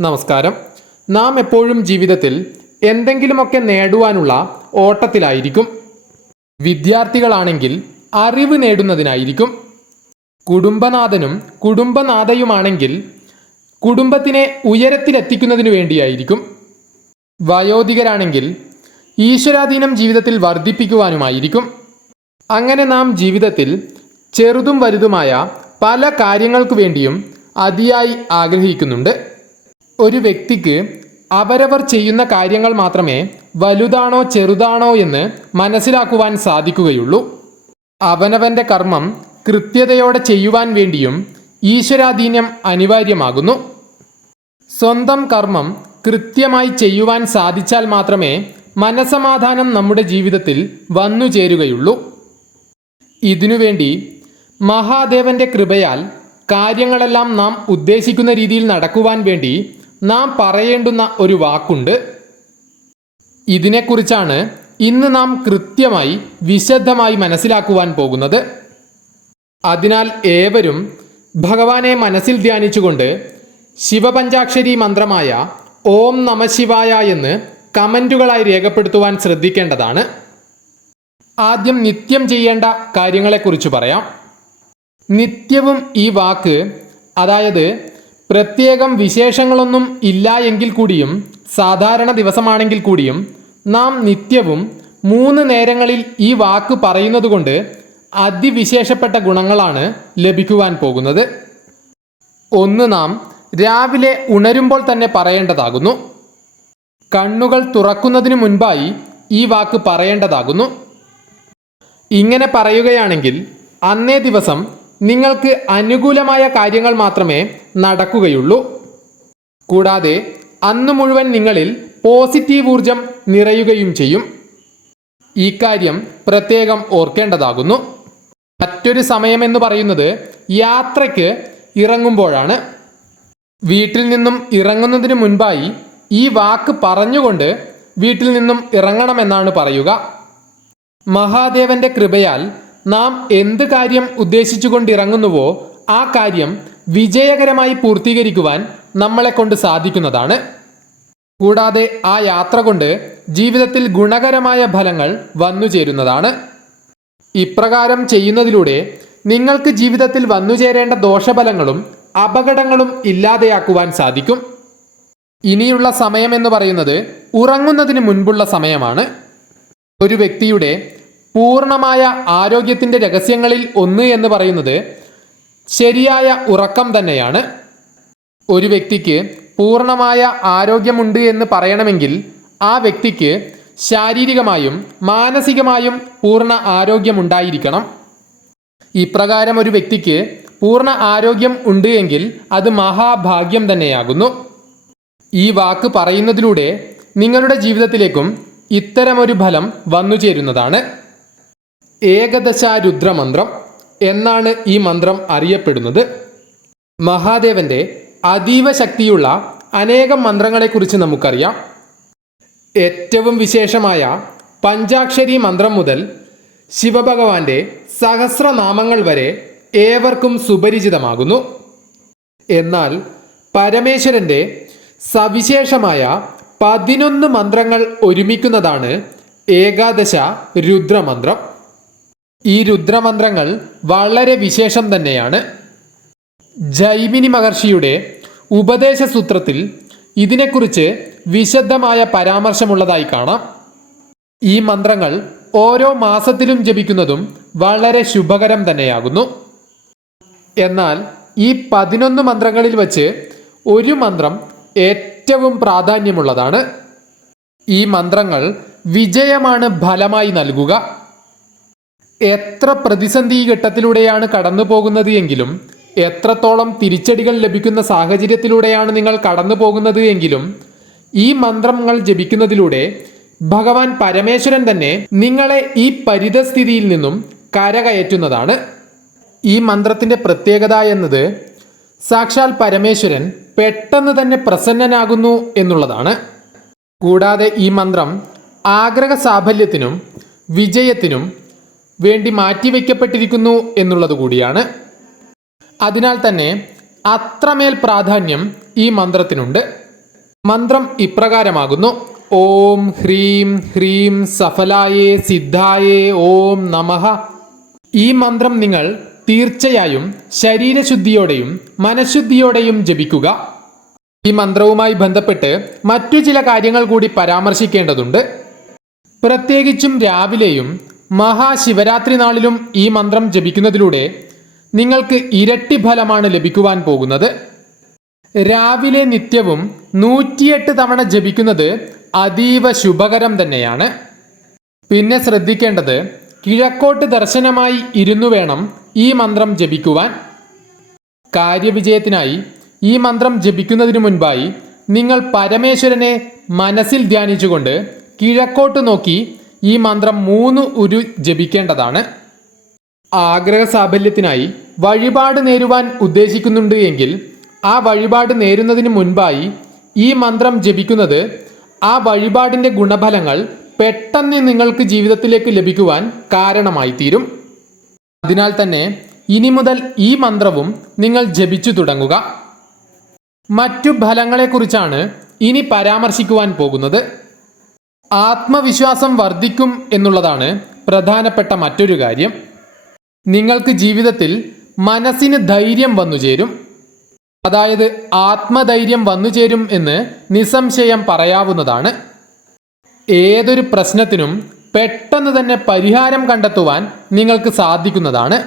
നമസ്കാരം. നാം എപ്പോഴും ജീവിതത്തിൽ എന്തെങ്കിലുമൊക്കെ നേടുവാനുള്ള ഓട്ടത്തിലായിരിക്കും. വിദ്യാർത്ഥികളാണെങ്കിൽ അറിവ് നേടുന്നതിനായിരിക്കും. കുടുംബനാഥനും കുടുംബനാഥയുമാണെങ്കിൽ കുടുംബത്തിനെ ഉയരത്തിലെത്തിക്കുന്നതിനു വേണ്ടിയായിരിക്കും. വയോധികരാണെങ്കിൽ ഈശ്വരാധീനം ജീവിതത്തിൽ വർദ്ധിപ്പിക്കുവാനുമായിരിക്കും. അങ്ങനെ നാം ജീവിതത്തിൽ ചെറുതും വലുതുമായ പല കാര്യങ്ങൾക്കു വേണ്ടിയും അതിയായി ആഗ്രഹിക്കുന്നുണ്ട്. ഒരു വ്യക്തിക്ക് അവരവർ ചെയ്യുന്ന കാര്യങ്ങൾ മാത്രമേ വലുതാണോ ചെറുതാണോ എന്ന് മനസ്സിലാക്കുവാൻ സാധിക്കുകയുള്ളൂ. അവനവന്റെ കർമ്മം കൃത്യതയോടെ ചെയ്യുവാൻ വേണ്ടിയും ഈശ്വരാധീനം അനിവാര്യമാകുന്നു. സ്വന്തം കർമ്മം കൃത്യമായി ചെയ്യുവാൻ സാധിച്ചാൽ മാത്രമേ മനസമാധാനം നമ്മുടെ ജീവിതത്തിൽ വന്നു ചേരുകയുള്ളൂ. ഇതിനുവേണ്ടി മഹാദേവന്റെ കൃപയാൽ കാര്യങ്ങളെല്ലാം നാം ഉദ്ദേശിക്കുന്ന രീതിയിൽ നടക്കുവാൻ വേണ്ടി നാം പറയേണ്ടുന്ന ഒരു വാക്കുണ്ട്. ഇതിനെക്കുറിച്ചാണ് ഇന്ന് നാം കൃത്യമായി വിശദമായി മനസ്സിലാക്കുവാൻ പോകുന്നത്. അതിനാൽ ഏവരും ഭഗവാനെ മനസ്സിൽ ധ്യാനിച്ചുകൊണ്ട് ശിവപഞ്ചാക്ഷരി മന്ത്രമായ ഓം നമശിവായ എന്ന് കമന്റുകളായി രേഖപ്പെടുത്തുവാൻ ശ്രദ്ധിക്കേണ്ടതാണ്. ആദ്യം നിത്യം ചെയ്യേണ്ട കാര്യങ്ങളെക്കുറിച്ച് പറയാം. നിത്യവും ഈ വാക്ക് അതായത് പ്രത്യേകം വിശേഷങ്ങളൊന്നും ഇല്ല എങ്കിൽ കൂടിയും സാധാരണ ദിവസമാണെങ്കിൽ കൂടിയും നാം നിത്യവും മൂന്ന് നേരങ്ങളിൽ ഈ വാക്ക് പറയുന്നത് കൊണ്ട് അതിവിശേഷപ്പെട്ട ഗുണങ്ങളാണ് ലഭിക്കുവാൻ പോകുന്നത്. ഒന്ന് നാം രാവിലെ ഉണരുമ്പോൾ തന്നെ പറയേണ്ടതാകുന്നു. കണ്ണുകൾ തുറക്കുന്നതിന് മുൻപായി ഈ വാക്ക് പറയേണ്ടതാകുന്നു. ഇങ്ങനെ പറയുകയാണെങ്കിൽ അന്നേ ദിവസം നിങ്ങൾക്ക് അനുകൂലമായ കാര്യങ്ങൾ മാത്രമേ നടക്കുകയുള്ളൂ. കൂടാതെ അന്നു മുഴുവൻ നിങ്ങളിൽ പോസിറ്റീവ് ഊർജം നിറയുകയും ചെയ്യും. ഈ കാര്യം പ്രത്യേകം ഓർക്കേണ്ടതാകുന്നു. മറ്റൊരു സമയമെന്ന് പറയുന്നത് യാത്രയ്ക്ക് ഇറങ്ങുമ്പോഴാണ്. വീട്ടിൽ നിന്നും ഇറങ്ങുന്നതിന് മുൻപായി ഈ വാക്ക് പറഞ്ഞുകൊണ്ട് വീട്ടിൽ നിന്നും ഇറങ്ങണമെന്നാണ് പറയുക. മഹാദേവന്റെ കൃപയാൽ നാം എന്ത് കാര്യം ഉദ്ദേശിച്ചുകൊണ്ടിറങ്ങുന്നുവോ ആ കാര്യം വിജയകരമായി പൂർത്തീകരിക്കുവാൻ നമ്മളെ കൊണ്ട് സാധിക്കുന്നതാണ്. കൂടാതെ ആ യാത്ര കൊണ്ട് ജീവിതത്തിൽ ഗുണകരമായ ഫലങ്ങൾ വന്നു ചേരുന്നതാണ്. ഇപ്രകാരം ചെയ്യുന്നതിലൂടെ നിങ്ങൾക്ക് ജീവിതത്തിൽ വന്നു ചേരേണ്ട ദോഷഫലങ്ങളും അപകടങ്ങളും ഇല്ലാതെയാക്കുവാൻ സാധിക്കും. ഇനിയുള്ള സമയം എന്ന് പറയുന്നത് ഉറങ്ങുന്നതിന് മുൻപുള്ള സമയമാണ്. ഒരു വ്യക്തിയുടെ പൂർണമായ ആരോഗ്യത്തിന്റെ രഹസ്യങ്ങളിൽ ഒന്ന് എന്ന് പറയുന്നത് ശരിയായ ഉറക്കം തന്നെയാണ്. ഒരു വ്യക്തിക്ക് പൂർണമായ ആരോഗ്യമുണ്ട് എന്ന് പറയണമെങ്കിൽ ആ വ്യക്തിക്ക് ശാരീരികമായും മാനസികമായും പൂർണ ആരോഗ്യമുണ്ടായിരിക്കണം. ഇപ്രകാരം ഒരു വ്യക്തിക്ക് പൂർണ ആരോഗ്യം ഉണ്ട് എങ്കിൽ അത് മഹാഭാഗ്യം തന്നെയാകുന്നു. ഈ വാക്ക് പറയുന്നതിലൂടെ നിങ്ങളുടെ ജീവിതത്തിലേക്കും ഇത്തരമൊരു ഫലം വന്നു ചേരുന്നതാണ് ഏകദശ രുദ്രമന്ത്രം എന്നാണ് ഈ മന്ത്രം അറിയപ്പെടുന്നത്. മഹാദേവന്റെ അതീവ ശക്തിയുള്ള അനേകം മന്ത്രങ്ങളെക്കുറിച്ച് നമുക്കറിയാം. ഏറ്റവും വിശേഷമായ പഞ്ചാക്ഷരി മന്ത്രം മുതൽ ശിവഭഗവാന്റെ സഹസ്രനാമങ്ങൾ വരെ ഏവർക്കും സുപരിചിതമാകുന്നു. എന്നാൽ പരമേശ്വരന്റെ സവിശേഷമായ പതിനൊന്ന് മന്ത്രങ്ങൾ ഒരുമിക്കുന്നതാണ് ഏകാദശ രുദ്രമന്ത്രം. ഈ രുദ്രമന്ത്രങ്ങൾ വളരെ വിശേഷം തന്നെയാണ്. ജൈമിനി മഹർഷിയുടെ ഉപദേശസൂത്രത്തിൽ ഇതിനെക്കുറിച്ച് വിശദമായ പരാമർശമുള്ളതായി കാണാം. ഈ മന്ത്രങ്ങൾ ഓരോ മാസത്തിലും ജപിക്കുന്നതും വളരെ ശുഭകരം തന്നെയാകുന്നു. എന്നാൽ ഈ പതിനൊന്ന് മന്ത്രങ്ങളിൽ വച്ച് ഒരു മന്ത്രം ഏറ്റവും പ്രാധാന്യമുള്ളതാണ്. ഈ മന്ത്രങ്ങൾ വിജയമാണ് ഫലമായി നൽകുക. എത്ര പ്രതിസന്ധി ഘട്ടത്തിലൂടെയാണ് കടന്നു പോകുന്നത് എങ്കിലും എത്രത്തോളം തിരിച്ചടികൾ ലഭിക്കുന്ന സാഹചര്യത്തിലൂടെയാണ് നിങ്ങൾ കടന്നു പോകുന്നത് എങ്കിലും ഈ മന്ത്രങ്ങൾ ജപിക്കുന്നതിലൂടെ ഭഗവാൻ പരമേശ്വരൻ തന്നെ നിങ്ങളെ ഈ പരിതസ്ഥിതിയിൽ നിന്നും കരകയറ്റുന്നതാണ്. ഈ മന്ത്രത്തിന്റെ പ്രത്യേകത എന്നത് സാക്ഷാൽ പരമേശ്വരൻ പെട്ടെന്ന് തന്നെ പ്രസന്നനാകുന്നു എന്നുള്ളതാണ്. കൂടാതെ ഈ മന്ത്രം ആഗ്രഹ സാഫല്യത്തിനും വിജയത്തിനും വേണ്ടി മാറ്റിവെക്കപ്പെട്ടിരിക്കുന്നു എന്നുള്ളത് കൂടിയാണ്. അതിനാൽ തന്നെ അത്രമേൽ പ്രാധാന്യം ഈ മന്ത്രത്തിനുണ്ട്. മന്ത്രം ഇപ്രകാരമാകുന്നു. ഓം ഹ്രീം ഹ്രീം സഫലായേ സിദ്ധായേ ഓം നമഃ. ഈ മന്ത്രം നിങ്ങൾ തീർച്ചയായും ശരീരശുദ്ധിയോടെയും മനഃശുദ്ധിയോടെയും ജപിക്കുക. ഈ മന്ത്രവുമായി ബന്ധപ്പെട്ട് മറ്റു ചില കാര്യങ്ങൾ കൂടി പരാമർശിക്കേണ്ടതുണ്ട്. പ്രത്യേകിച്ചും രാവിലെയും മഹാശിവരാത്രി നാളിലും ഈ മന്ത്രം ജപിക്കുന്നതിലൂടെ നിങ്ങൾക്ക് ഇരട്ടി ഫലമാണ് ലഭിക്കുവാൻ പോകുന്നത്. രാവിലെ നിത്യവും നൂറ്റിയെട്ട് തവണ ജപിക്കുന്നത് അതീവ ശുഭകരം തന്നെയാണ്. പിന്നെ ശ്രദ്ധിക്കേണ്ടത് കിഴക്കോട്ട് ദർശനമായി ഇരുന്നു വേണം ഈ മന്ത്രം ജപിക്കുവാൻ. കാര്യവിജയത്തിനായി ഈ മന്ത്രം ജപിക്കുന്നതിനു മുൻപായി നിങ്ങൾ പരമേശ്വരനെ മനസ്സിൽ ധ്യാനിച്ചുകൊണ്ട് കിഴക്കോട്ട് നോക്കി ഈ മന്ത്രം മൂന്ന് ഉരു ജപിക്കേണ്ടതാണ്. ആഗ്രഹ സാഫല്യത്തിനായി വഴിപാട് നേരുവാൻ ഉദ്ദേശിക്കുന്നുണ്ട് എങ്കിൽ ആ വഴിപാട് നേരുന്നതിന് മുൻപായി ഈ മന്ത്രം ജപിക്കുന്നത് ആ വഴിപാടിന്റെ ഗുണഫലങ്ങൾ പെട്ടെന്ന് നിങ്ങൾക്ക് ജീവിതത്തിലേക്ക് ലഭിക്കുവാൻ കാരണമായി തീരും അതിനാൽ തന്നെ ഇനി മുതൽ ഈ മന്ത്രവും നിങ്ങൾ ജപിച്ചു തുടങ്ങുക. മറ്റു ഫലങ്ങളെക്കുറിച്ചാണ് ഇനി പരാമർശിക്കുവാൻ പോകുന്നത്. ആത്മവിശ്വാസം വർദ്ധിക്കും എന്നുള്ളതാണ് പ്രധാനപ്പെട്ട മറ്റൊരു കാര്യം. നിങ്ങൾക്ക് ജീവിതത്തിൽ മനസ്സിന് ധൈര്യം വന്നു ചേരും. അതായത് ആത്മധൈര്യം വന്നു ചേരും എന്ന് നിസ്സംശയം പറയാവുന്നതാണ്. ഏതൊരു പ്രശ്നത്തിനും പെട്ടെന്ന് തന്നെ പരിഹാരം കണ്ടെത്തുവാൻ നിങ്ങൾക്ക് സാധിക്കുന്നതാണ്.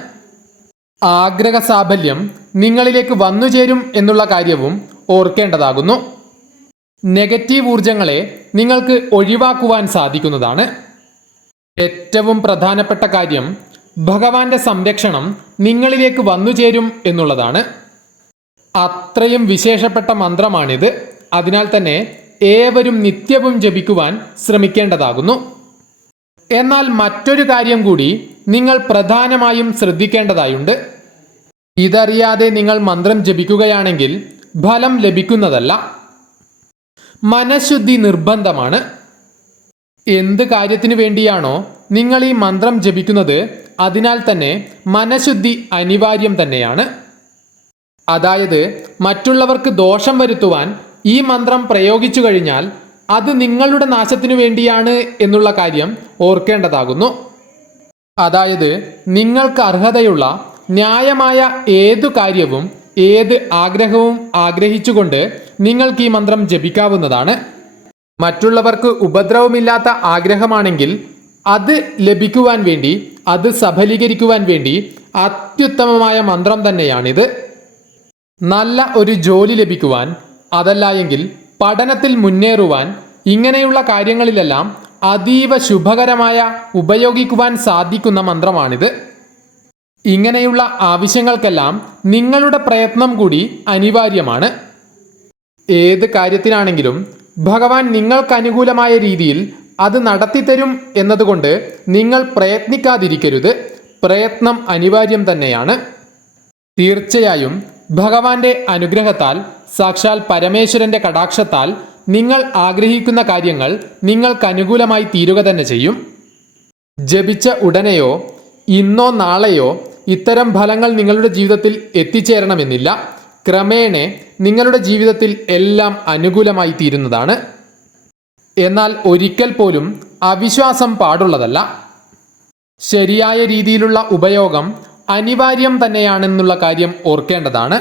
ആഗ്രഹ സാഫല്യം നിങ്ങളിലേക്ക് വന്നു ചേരും എന്നുള്ള കാര്യവും ഓർക്കേണ്ടതാകുന്നു. നെഗറ്റീവ് ഊർജങ്ങളെ നിങ്ങൾക്ക് ഒഴിവാക്കുവാൻ സാധിക്കുന്നതാണ്. ഏറ്റവും പ്രധാനപ്പെട്ട കാര്യം ഭഗവാന്റെ സംരക്ഷണം നിങ്ങളിലേക്ക് വന്നു ചേരും എന്നുള്ളതാണ്. അത്രയും വിശേഷപ്പെട്ട മന്ത്രമാണിത്. അതിനാൽ തന്നെ ഏവരും നിത്യവും ജപിക്കുവാൻ ശ്രമിക്കേണ്ടതാകുന്നു. എന്നാൽ മറ്റൊരു കാര്യം കൂടി നിങ്ങൾ പ്രധാനമായും ശ്രദ്ധിക്കേണ്ടതായുണ്ട്. ഇതറിയാതെ നിങ്ങൾ മന്ത്രം ജപിക്കുകയാണെങ്കിൽ ഫലം ലഭിക്കുന്നതല്ല. മനഃശുദ്ധി നിർബന്ധമാണ്. എന്ത് കാര്യത്തിനു വേണ്ടിയാണോ നിങ്ങൾ ഈ മന്ത്രം ജപിക്കുന്നത് അതിനാൽ തന്നെ മനഃശുദ്ധി അനിവാര്യം തന്നെയാണ്. അതായത് മറ്റുള്ളവർക്ക് ദോഷം വരുത്തുവാൻ ഈ മന്ത്രം പ്രയോഗിച്ചു കഴിഞ്ഞാൽ അത് നിങ്ങളുടെ നാശത്തിനു വേണ്ടിയാണ് എന്നുള്ള കാര്യം ഓർക്കേണ്ടതാകുന്നു. അതായത് നിങ്ങൾക്ക് അർഹതയുള്ള ന്യായമായ ഏതു കാര്യവും ഏത് ആഗ്രഹവും ആഗ്രഹിച്ചുകൊണ്ട് നിങ്ങൾക്ക് ഈ മന്ത്രം ജപിക്കാവുന്നതാണ്. മറ്റുള്ളവർക്ക് ഉപദ്രവമില്ലാത്ത ആഗ്രഹമാണെങ്കിൽ അത് ലഭിക്കുവാൻ വേണ്ടി അത് സഫലീകരിക്കുവാൻ വേണ്ടി അത്യുത്തമമായ മന്ത്രം തന്നെയാണിത്. നല്ല ഒരു ജോലി ലഭിക്കുവാൻ അതല്ല എങ്കിൽ പഠനത്തിൽ മുന്നേറുവാൻ ഇങ്ങനെയുള്ള കാര്യങ്ങളിലെല്ലാം അതീവ ശുഭകരമായ ഉപയോഗിക്കുവാൻ സാധിക്കുന്ന മന്ത്രമാണിത്. ഇങ്ങനെയുള്ള ആവശ്യങ്ങൾക്കെല്ലാം നിങ്ങളുടെ പ്രയത്നം കൂടി അനിവാര്യമാണ്. ഏത് കാര്യത്തിനാണെങ്കിലും ഭഗവാൻ നിങ്ങൾക്ക് അനുകൂലമായ രീതിയിൽ അത് നടത്തിത്തരും എന്നതുകൊണ്ട് നിങ്ങൾ പ്രയത്നിക്കാതിരിക്കരുത്. പ്രയത്നം അനിവാര്യം തന്നെയാണ്. തീർച്ചയായും ഭഗവാന്റെ അനുഗ്രഹത്താൽ സാക്ഷാൽ പരമേശ്വരന്റെ കടാക്ഷത്താൽ നിങ്ങൾ ആഗ്രഹിക്കുന്ന കാര്യങ്ങൾ നിങ്ങൾക്ക് അനുകൂലമായി തീരുക തന്നെ ചെയ്യും. ജപിച്ച ഉടനെയോ ഇന്നോ നാളെയോ ഇത്തരം ഫലങ്ങൾ നിങ്ങളുടെ ജീവിതത്തിൽ എത്തിച്ചേരണമെന്നില്ല. ക്രമേണ നിങ്ങളുടെ ജീവിതത്തിൽ എല്ലാം അനുകൂലമായി തീരുന്നതാണ്. എന്നാൽ ഒരിക്കൽ പോലും അവിശ്വാസം പാടുള്ളതല്ല. ശരിയായ രീതിയിലുള്ള ഉപയോഗം അനിവാര്യം തന്നെയാണെന്നുള്ള കാര്യം ഓർക്കേണ്ടതാണ്.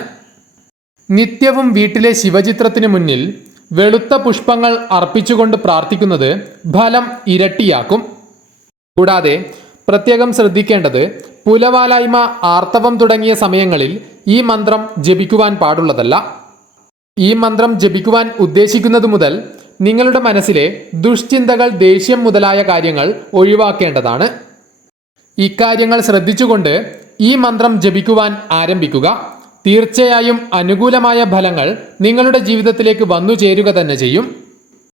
നിത്യവും വീട്ടിലെ ശിവചിത്രത്തിന് മുന്നിൽ വെളുത്ത പുഷ്പങ്ങൾ അർപ്പിച്ചുകൊണ്ട് പ്രാർത്ഥിക്കുന്നത് ഫലം ഇരട്ടിയാക്കും. കൂടാതെ പ്രത്യേകം ശ്രദ്ധിക്കേണ്ടത് പുലവാലായ്മ ആർത്തവം തുടങ്ങിയ സമയങ്ങളിൽ ഈ മന്ത്രം ജപിക്കുവാൻ പാടുള്ളതല്ല. ഈ മന്ത്രം ജപിക്കുവാൻ ഉദ്ദേശിക്കുന്നത് മുതൽ നിങ്ങളുടെ മനസ്സിലെ ദുഷ്ചിന്തകൾ ദേഷ്യം മുതലായ കാര്യങ്ങൾ ഒഴിവാക്കേണ്ടതാണ്. ഇക്കാര്യങ്ങൾ ശ്രദ്ധിച്ചുകൊണ്ട് ഈ മന്ത്രം ജപിക്കുവാൻ ആരംഭിക്കുക. തീർച്ചയായും അനുകൂലമായ ഫലങ്ങൾ നിങ്ങളുടെ ജീവിതത്തിലേക്ക് വന്നു ചേരുക തന്നെ ചെയ്യും.